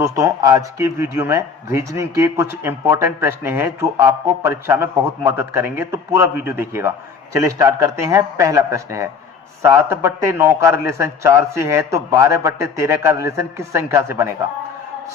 दोस्तों आज के वीडियो में रीजनिंग के कुछ इंपॉर्टेंट प्रश्न हैं जो आपको परीक्षा में बहुत मदद करेंगे, तो पूरा वीडियो देखिएगा। चलिए स्टार्ट करते हैं। पहला प्रश्न है 7/9 का रिलेशन 4 से है तो 12/13 का रिलेशन किस संख्या से बनेगा।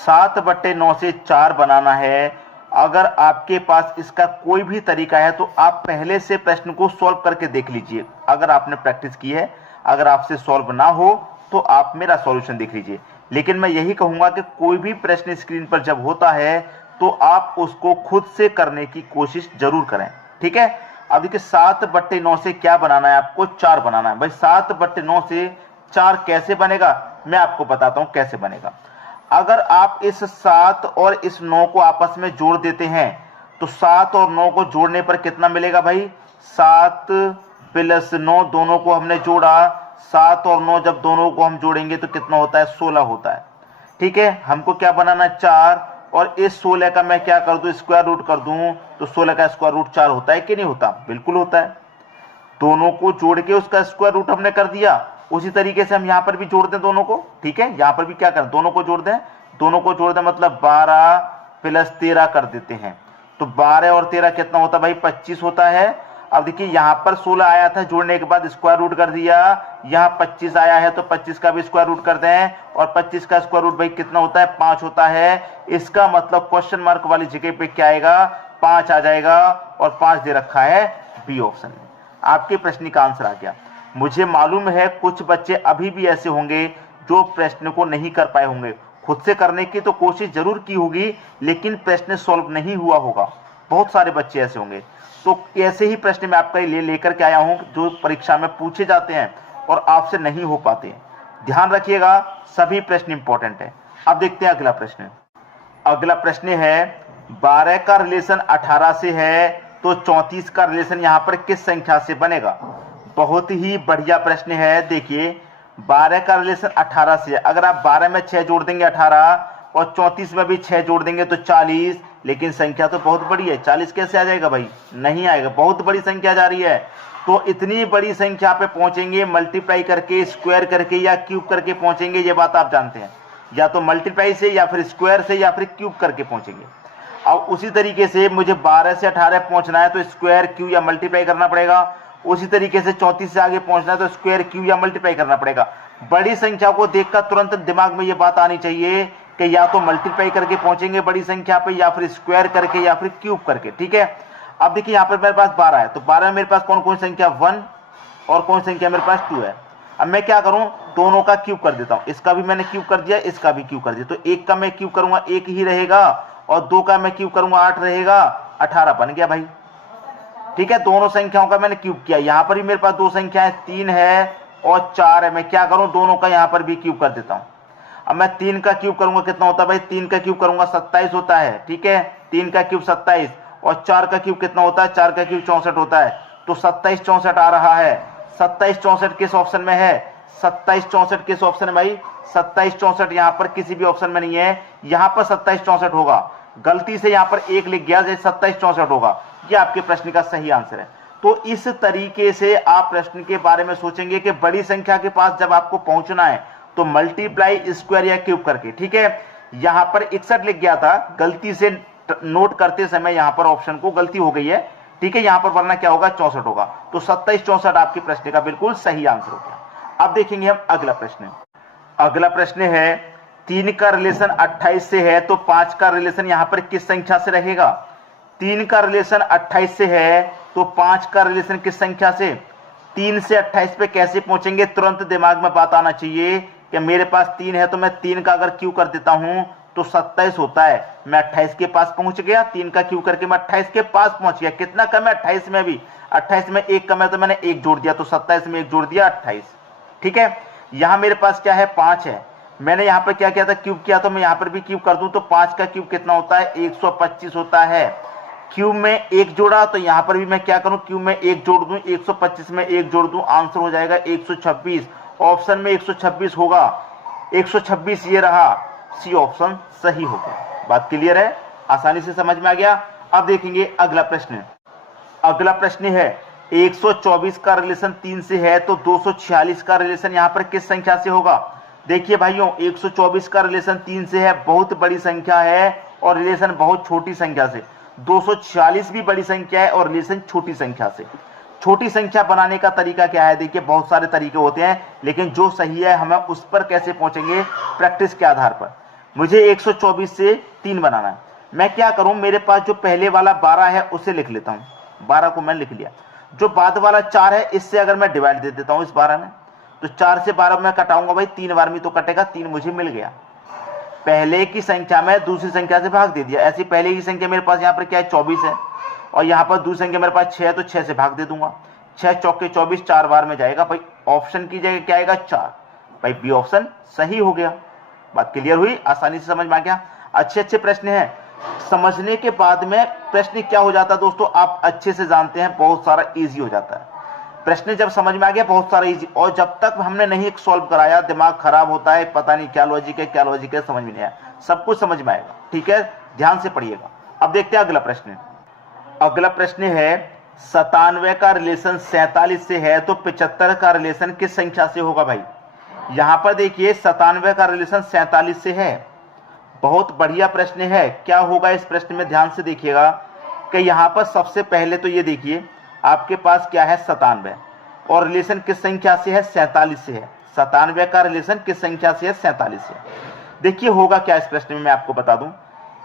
7/9 से 4 बनाना है। अगर आपके पास इसका कोई भी तरीका है तो आप पहले से प्रश्न को सॉल्व करके देख लीजिए। अगर आपने प्रैक्टिस की है, अगर आपसे सॉल्व ना हो तो आप मेरा सॉल्यूशन देख लीजिए। लेकिन मैं यही कहूंगा कि कोई भी प्रश्न स्क्रीन पर जब होता है तो आप उसको खुद से करने की कोशिश जरूर करें, ठीक है। अब देखिए 7/9 से क्या बनाना है, आपको 4 बनाना है। भाई 7/9 से 4 कैसे बनेगा, मैं आपको बताता हूं कैसे बनेगा। अगर आप इस 7 और इस 9 को आपस में जोड़ देते हैं तो 7 और 9 को जोड़ने पर कितना मिलेगा भाई, 7 + 9 दोनों को हमने जोड़ा। 7 और 9 जब दोनों को हम जोड़ेंगे तो कितना होता है, 16 होता है, ठीक है। हमको क्या बनाना, 4, और इस 16 का मैं क्या कर दूं, स्क्वायर रूट कर दूं तो 16 का स्क्वायर रूट 4 होता है कि नहीं होता, बिल्कुल होता है। दोनों को जोड़ के उसका स्क्वायर रूट हमने कर दिया। उसी तरीके से हम यहां पर भी जोड़ दें दोनों को, ठीक है। यहां पर भी क्या करें, दोनों को जोड़ दें। दोनों को जोड़ दें मतलब 12 + 13 कर देते हैं। तो 12 और 13 कितना होता है भाई, 25 होता है। अब देखिए यहां पर 16 आया था, जोड़ने के बाद स्क्वायर रूट कर दिया। यहां 25 आया है तो 25 का भी स्क्वायर रूट कर दें, और 25 का स्क्वायर रूट भाई कितना होता है, 5 होता है। इसका मतलब क्वेश्चन मार्क वाली जगह पे क्या आएगा, 5 आ जाएगा, और 5 दे रखा है बी ऑप्शन में। आपके प्रश्न का आंसर आ गया। मुझे मालूम है कुछ बच्चे अभी भी ऐसे होंगे जो प्रश्न को नहीं कर पाए होंगे। खुद से करने की तो कोशिश जरूर की होगी लेकिन प्रश्न सॉल्व नहीं हुआ होगा। बहुत सारे बच्चे ऐसे होंगे। तो ऐसे ही प्रश्न मैं आपके लिए लेकर के आया हूं जो परीक्षा में पूछे जाते हैं और आपसे नहीं हो पाते। ध्यान रखिएगा, सभी प्रश्न इंपॉर्टेंट है। अब देखते हैं अगला प्रश्न। अगला प्रश्न है 12 का रिलेशन 18 से है तो 34 का रिलेशन यहां पर किस संख्या से बनेगा। बहुत ही बढ़िया प्रश्न है। देखिए 12 का रिलेशन 18 से है। अगर आप 12 में 6 जोड़ देंगे 18, और 34 में भी 6 जोड़ देंगे तो 40। लेकिन संख्या तो बहुत बड़ी है, 40 कैसे आ जाएगा भाई, नहीं आएगा, बहुत बड़ी संख्या जा रही है। तो इतनी बड़ी संख्या पे पहुंचेंगे मल्टीप्लाई करके, स्क्वायर करके या क्यूब करके पहुंचेंगे, ये बात आप जानते हैं। या तो मल्टीप्लाई से या फिर स्क्वायर से या फिर क्यूब करके पहुंचेंगे। अब उसी तरीके से मुझे 12 से 18 पहुंचना है तो स्क्वायर, क्यूब या मल्टीप्लाई करना पड़ेगा। उसी तरीके से 34 से आगे पहुंचना है तो स्क्वायर, क्यूब या मल्टीप्लाई करना पड़ेगा। बड़ी संख्या को देखकर तुरंत दिमाग में ये बात आनी चाहिए कि या तो मल्टीप्लाई करके पहुंचेंगे बड़ी संख्या पे, या फिर स्क्वायर करके, या फिर क्यूब करके, ठीक है। अब देखिए यहाँ पर मेरे पास 12 है, तो 12 में मेरे पास कौन कौन संख्या 1 और कौन संख्या मेरे पास 2 है। अब मैं क्या करूं, दोनों का क्यूब कर देता हूं। इसका भी मैंने क्यूब कर दिया, इसका भी क्यूब कर दिया। तो 1 का मैं क्यूब करूंगा 1 ही रहेगा, और 2 का मैं क्यूब करूंगा 8 रहेगा, 18 बन गया भाई, ठीक है। दोनों संख्याओं का मैंने क्यूब किया। यहां पर भी मेरे पास दो संख्याएं 3 है और 4 है। मैं क्या करूं, दोनों का यहां पर भी क्यूब कर देता हूं। अब मैं 3 का क्यूब करूंगा कितना होता है भाई, 3 का क्यूब करूंगा 27 होता है, ठीक है। 3 का क्यूब 27, और 4 का क्यूब कितना होता है, 4 का क्यूब 64 होता है। तो 27 64 आ रहा है। 27 64 किस ऑप्शन में है, 27 64 किस ऑप्शन में भाई, 27 64 यहां पर किसी भी ऑप्शन में नहीं है। यहां पर 27 64 होगा, गलती से यहां पर 1 लिख गया, 27 64 होगा। यह आपके प्रश्न का सही आंसर है। तो इस तरीके से आप प्रश्न के बारे में सोचेंगे कि बड़ी संख्या के पास जब आपको पहुंचना है तो मल्टीप्लाई, स्क्वायर या क्यूब करके, ठीक है। यहां पर 61 लिख गया था, गलती से नोट करते समय यहां पर ऑप्शन को गलती हो गई है, ठीक है। यहां पर वरना क्या होगा, 64 होगा। तो 27 64 आपके प्रश्न का बिल्कुल सही आंसर हो गया। अब देखेंगे हम अगला प्रश्न। अगला प्रश्न है 3 का रिलेशन 28 से है तो 5 का रिलेशन यहां पर किस संख्या से रहेगा। 3 का रिलेशन 28 से है तो 5 का रिलेशन किस संख्या से। 3 से 28 पे कैसे पहुंचेंगे, तुरंत दिमाग में बात आना चाहिए कि मेरे पास 3 है तो मैं 3 का अगर क्यूब कर देता हूं तो 27 होता है। मैं 28 के पास पहुंच गया, 3 का क्यूब करके मैं 28 के पास पहुंच गया। कितना कम है, 28 में भी, 28 में 1 कम है तो मैंने 1 जोड़ दिया, तो 27 में 1 जोड़ दिया, 28, ठीक है। यहां मेरे पास क्या है, 5 है। मैंने यहां पर क्या किया था, क्यूब किया, तो मैं यहां पर भी क्यूब कर दूं तो 5 का क्यूब कितना होता है, 125 होता है। क्यूब में 1 जोड़ा तो यहां पर भी मैं क्या करूं, क्यूब में 1 जोड़ दूं, 125 में 1 जोड़ दूं, आंसर हो जाएगा 126। ऑप्शन में 126 होगा, 126 ये रहा, सी ऑप्शन सही हो गया। बात क्लियर है, आसानी से समझ में आ गया। अब देखेंगे अगला प्रश्न। अगला प्रश्न है 124 का रिलेशन 3 से है तो 246 का रिलेशन यहां पर किस संख्या से होगा। देखिए भाइयों 124 का रिलेशन 3 से है, बहुत बड़ी संख्या है और रिलेशन बहुत छोटी संख्या से। 246 भी बड़ी संख्या है और रिलेशन छोटी संख्या से। छोटी संख्या बनाने का तरीका क्या है? देखिए बहुत सारे तरीके होते हैं, लेकिन जो सही है हमें उस पर कैसे पहुंचेंगे, प्रैक्टिस के आधार पर। मुझे 124 से 3 बनाना है। मैं क्या करूं, मेरे पास जो पहले वाला 12 है उसे लिख लेता हूं, 12 को मैं लिख लिया। जो बाद वाला 4 है इससे अगर मैं डिवाइड दे देता हूं इस 12 में, तो 4 से 12 में कटाऊंगा भाई, 3 बार में तो कटेगा, 3 मुझे मिल गया। पहले की संख्या में दूसरी संख्या से भाग दे दिया। ऐसी पहले की संख्या मेरे पास यहाँ पर क्या है 24 है, और यहाँ पर दूसरी संख्या मेरे पास 6 है, तो 6 से भाग दे दूंगा। 6 चौके 24, 4 बार में जाएगा भाई। ऑप्शन की जगह क्या आएगा 4, भाई बी ऑप्शन सही हो गया। बात क्लियर हुई, आसानी से समझ में आ गया। अच्छे अच्छे प्रश्न हैं, समझने के बाद में प्रश्न क्या हो जाता है दोस्तों, आप अच्छे से जानते हैं, बहुत सारा इजी हो जाता है। प्रश्न जब समझ में आ गया बहुत सारा इजी, और जब तक हमने नहीं सॉल्व कराया दिमाग खराब होता है, पता नहीं क्या लॉजिक है क्या लॉजिक है, समझ में नहीं आया। सब कुछ समझ में आएगा, ठीक है, ध्यान से पढ़िएगा। अब देखते हैं अगला प्रश्न। अगला प्रश्न है 97 का रिलेशन 47 से है, तो 75 का रिलेशन किस संख्या से होगा भाई? यहां पर देखिए 97 का रिलेशन 47 से है, बहुत बढ़िया प्रश्न है। क्या होगा इस प्रश्न में, ध्यान से देखिएगा कि यहां पर सबसे पहले तो ये देखिए आपके पास क्या है 97, और रिलेशन किस संख्या से है 47 से है। 97 का रिलेशन किस संख्या से है 47 से। देखिए होगा क्या इस प्रश्न में, मैं आपको बता दूं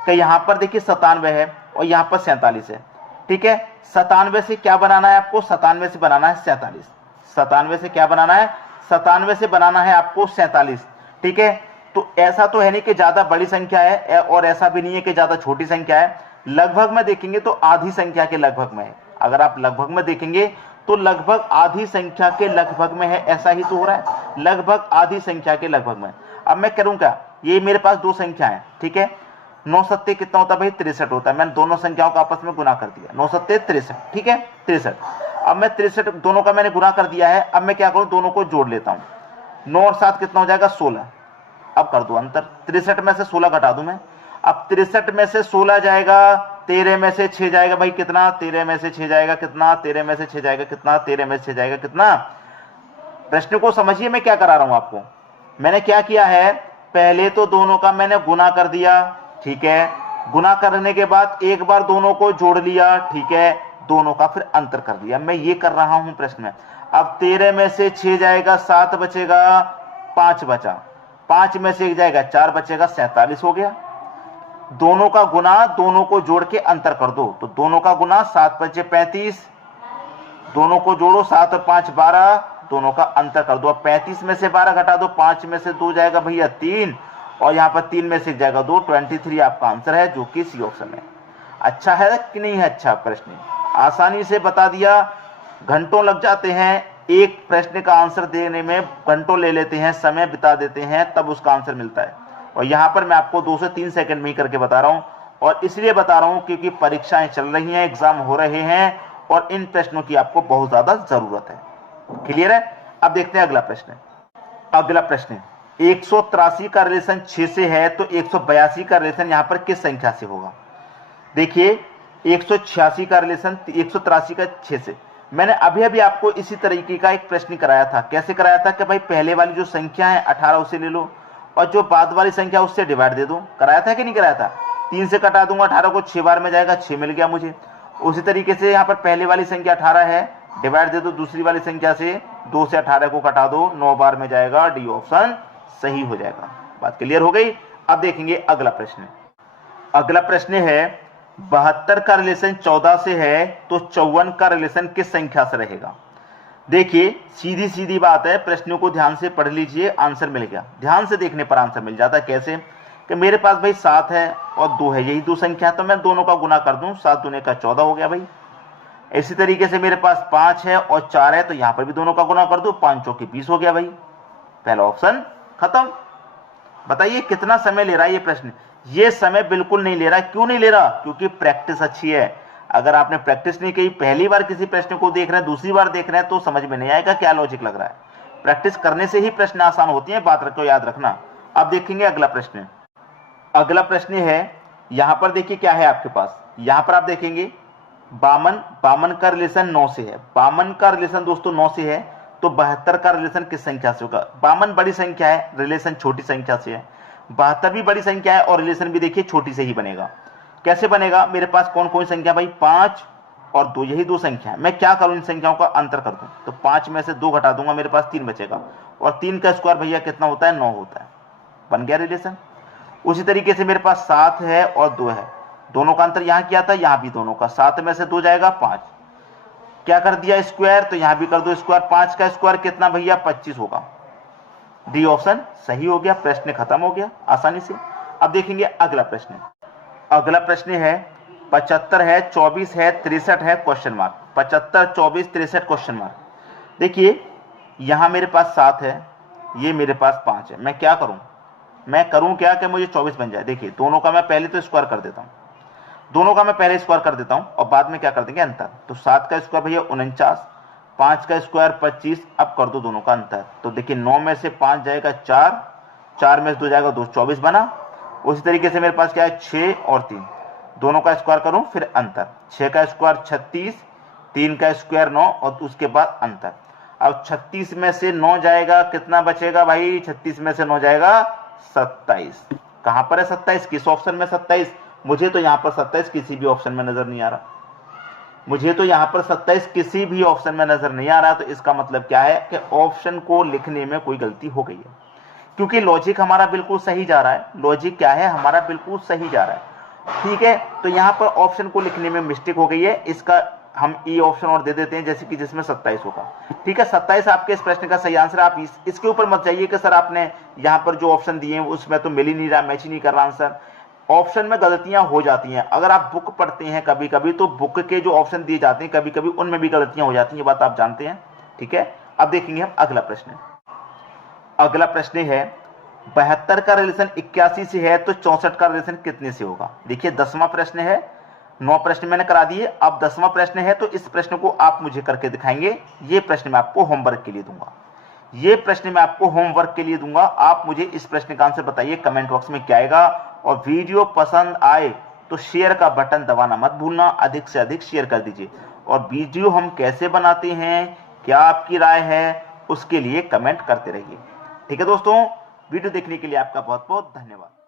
कि यहां पर देखिए 97 है और यहां पर 47 है, ठीक है। 97 से क्या बनाना है आपको, 97 से बनाना है 47। 97 से क्या बनाना है, 97 से बनाना है आपको 47, ठीक है। तो ऐसा तो है नहीं कि ज्यादा बड़ी संख्या है और ऐसा भी नहीं है कि ज्यादा छोटी संख्या है, लगभग में देखेंगे तो आधी संख्या के लगभग में है। अगर आप लगभग में देखेंगे तो लगभग आधी संख्या के लगभग में है, ऐसा ही तो हो रहा है, लगभग आधी संख्या के लगभग में। अब मैं करूं क्या, ये मेरे पास दो संख्या है, ठीक है। 9 सत्ते कितना होता है भाई 63 होता है। मैंने दोनों संख्याओं का आपस में गुना कर दिया, 9 सत्ते 63, ठीक है 63। अब मैं 63 दोनों का मैंने गुना कर दिया है। अब मैं क्या करूं, दोनों को जोड़ लेता हूं। 9 और 7 कितना हो जाएगा 16। अब कर दो अंतर, 63 में से 16 घटा दूं मैं। अब 63 में से 16 जाएगा, 13 में से 6 जाएगा भाई कितना, 13 में से 6 जाएगा कितना, 13 में से 6 जाएगा कितना, 13 में से 6 जाएगा कितना। प्रश्न को समझिए मैं क्या करा रहा हूं आपको। मैंने क्या किया है, पहले तो दोनों का मैंने गुना कर दिया, ठीक है। गुना करने के बाद एक बार दोनों को जोड़ लिया, ठीक है, दोनों का फिर अंतर कर दिया। मैं ये कर रहा हूं प्रश्न में। अब 13 में से 6 जाएगा 7 बचेगा, 5 बचा, 5 में से 1 जाएगा 4 बचेगा, 47 हो गया। दोनों का गुना दोनों को जोड़ के अंतर कर दो, तो दोनों का गुना 7 बचे 35, दोनों को जोड़ो 7 और 5 12, दोनों का अंतर कर दो। अब 35 में से 12 घटा दो, 5 में से 2 जाएगा भैया 3, और यहाँ पर 3 में से 1 जाएगा 2, 23 आपका आंसर है, जो कि सी ऑप्शन है। अच्छा है कि नहीं है? अच्छा प्रश्न, आसानी से बता दिया। घंटों लग जाते हैं एक प्रश्न का आंसर देने में, घंटों ले लेते हैं, समय बिता देते हैं, तब उसका आंसर मिलता है। और यहाँ पर मैं आपको 2 से 3 सेकंड में ही करके बता रहा हूँ, और इसलिए बता रहा हूँ क्योंकि परीक्षाएं चल रही हैं, एग्जाम हो रहे हैं, और इन प्रश्नों की आपको बहुत ज्यादा जरूरत है। क्लियर है? अब देखते हैं अगला प्रश्न। अगला प्रश्न 183 का रिलेशन 6 से है, तो 182 का रिलेशन यहाँ पर किस संख्या से होगा? देखिए 186 का रिलेशन 183 का 6 से। मैंने अभी अभी आपको इसी तरीके का एक प्रश्न कराया था। कैसे कराया था कि भाई पहले वाली जो संख्या है 18 उसे ले लो, और जो बाद वाली संख्या उससे डिवाइड दे दो। कराया था कि नहीं कराया था? 3 से कटा दूंगा 18 को, 6 बार में जाएगा, 6 मिल गया मुझे। उसी तरीके से यहाँ पर पहले वाली संख्या 18 है, डिवाइड दे दो दूसरी वाली संख्या से, 2 से 18 को कटा दो, 9 बार में जाएगा, डी ऑप्शन सही हो जाएगा। बात क्लियर हो गई? अब देखेंगे अगला प्रश्न। अगला प्रश्न है 72 का रिलेशन 14 से है, तो 54 का रिलेशन किस संख्या से रहेगा? देखिए सीधी सीधी बात है, प्रश्नों को ध्यान से पढ़ लीजिए, आंसर मिल गया। ध्यान से देखने पर आंसर मिल जाता है। कैसे कि मेरे पास भाई 7 है और 2 है, यही दो संख्या, तो मैं दोनों का गुना कर दूं, 7 दूने का 14 हो गया भाई। इसी तरीके से मेरे पास 5 है और 4 है, तो यहां पर भी दोनों का गुना कर दो, 5 चौके 20 हो गया भाई। पहला ऑप्शन खत्म। बताइए कितना समय ले रहा है ये प्रश्न? ये समय बिल्कुल नहीं ले रहा। क्यों नहीं ले रहा? क्योंकि प्रैक्टिस अच्छी है। अगर आपने प्रैक्टिस नहीं की, पहली बार किसी प्रश्न को देख रहे हैं, दूसरी बार देख रहे हैं, तो समझ में नहीं आएगा क्या लॉजिक लग रहा है। प्रैक्टिस करने से ही प्रश्न आसान होती है, बात रखो, याद रखना। अब देखेंगे अगला प्रश्न। अगला प्रश्न है, यहां पर देखिए क्या है आपके पास। यहां पर आप देखेंगे 52 का रिलेशन 9 से है। 52 का रिलेशन दोस्तों 9 से है, तो 72 का रिलेशन किस संख्या से होगा? 52 बड़ी संख्या है, रिलेशन छोटी संख्या से है। 72 भी बड़ी संख्या है और रिलेशन भी देखिए छोटी से ही बनेगा। कैसे बनेगा? मेरे पास कौन कौन संख्या भाई? 5 और 2, यही 2 संख्या है। मैं क्या करूं, इन संख्याओं का अंतर कर दूं। तो 5 में से 2 घटा दूंगा, मेरे पास 3 बचेगा। और 3 का स्क्वायर भैया कितना होता है? 9 होता है। बन गया रिलेशन। उसी तरीके से मेरे पास 7 है और 2 है, दोनों का अंतर यहां किया था, यहां भी दोनों का। 7 में से 2 जाएगा 5, क्या कर दिया? स्क्वायर। तो यहां भी कर दो स्क्वायर। 5 का स्क्वायर कितना भैया? 25 होगा। डी ऑप्शन सही हो गया। प्रश्न खत्म हो गया आसानी से। अब देखेंगे अगला प्रश्न। अगला प्रश्न है 75 है, 24 है, 63 है, क्वेश्चन मार्क। 75, 24, 63 question mark. देखिए यहां मेरे पास 7 है, ये मेरे पास 5 है। मैं क्या करूं? मैं करूं क्या कि मुझे 24 बन जाए। देखिए दोनों का मैं पहले तो स्क्वायर कर देता हूं, दोनों का मैं पहले स्क्वायर कर देता हूं और बाद में क्या कर देंगे? अंतर। तो 7 का स्क्वायर भैया 49, 5 का स्क्वायर 25। अब कर दो दोनों का अंतर। तो देखिए 9 में से 5 जाएगा 4, 4 में से 2 जाएगा 2, 24 बना। उसी तरीके से मेरे पास क्या है? 6 और 3, दोनों का स्क्वायर करूं फिर अंतर। 6 का स्क्वायर 36, 3 का स्क्वायर 9 और उसके बाद अंतर। अब 36 में से 9 जाएगा, कितना बचेगा भाई? 36 में से 9 जाएगा 27। कहां पर है 27? किस ऑप्शन में 27? मुझे तो यहां पर 27 किसी भी ऑप्शन में नजर नहीं आ रहा। मुझे तो यहां पर 27 किसी भी ऑप्शन में नजर नहीं आ रहा। तो इसका मतलब क्या है कि ऑप्शन को लिखने में कोई गलती हो गई है, क्योंकि लॉजिक हमारा बिल्कुल सही जा रहा है। लॉजिक क्या है? हमारा बिल्कुल सही जा रहा है। ठीक है, तो यहां पर ऑप्शन को लिखने में मिस्टेक हो गई है। इसका हम ई ऑप्शन और दे देते हैं, जैसे कि जिसमें 27 होगा। ठीक है, 27 आपके इस प्रश्न का सही आंसर। आप इसके ऊपर मत जाइए कि सर आपने यहां पर जो ऑप्शन दिए हैं उसमें तो मिल ही नहीं रहा, मैच ही नहीं कर रहा आंसर। ऑप्शन में गलतियां हो जाती हैं। अगर आप बुक पढ़ते हैं कभी कभी, तो बुक के जो ऑप्शन दिए जाते हैं कभी कभी उनमें भी गलतियां हो जाती हैं, ये बात आप जानते हैं। ठीक है, अब देखेंगे हम अगला प्रश्न। अगला प्रश्न है 72 का रिलेशन 81 से है, तो 64 का रिलेशन कितने से होगा? देखिए 10वां प्रश्न है। 9 प्रश्न मैंने करा दिए, अब 10वां प्रश्न है। तो इस प्रश्न को आप मुझे करके दिखाएंगे। ये प्रश्न मैं आपको होमवर्क के लिए दूंगा, ये प्रश्न मैं आपको होमवर्क के लिए दूंगा। आप मुझे इस प्रश्न का आंसर बताइए कमेंट बॉक्स में क्या आएगा। और वीडियो पसंद आए तो शेयर का बटन दबाना मत भूलना, अधिक से अधिक शेयर कर दीजिए। और वीडियो हम कैसे बनाते हैं, क्या आपकी राय है, उसके लिए कमेंट करते रहिए। ठीक है दोस्तों, वीडियो देखने के लिए आपका बहुत बहुत धन्यवाद।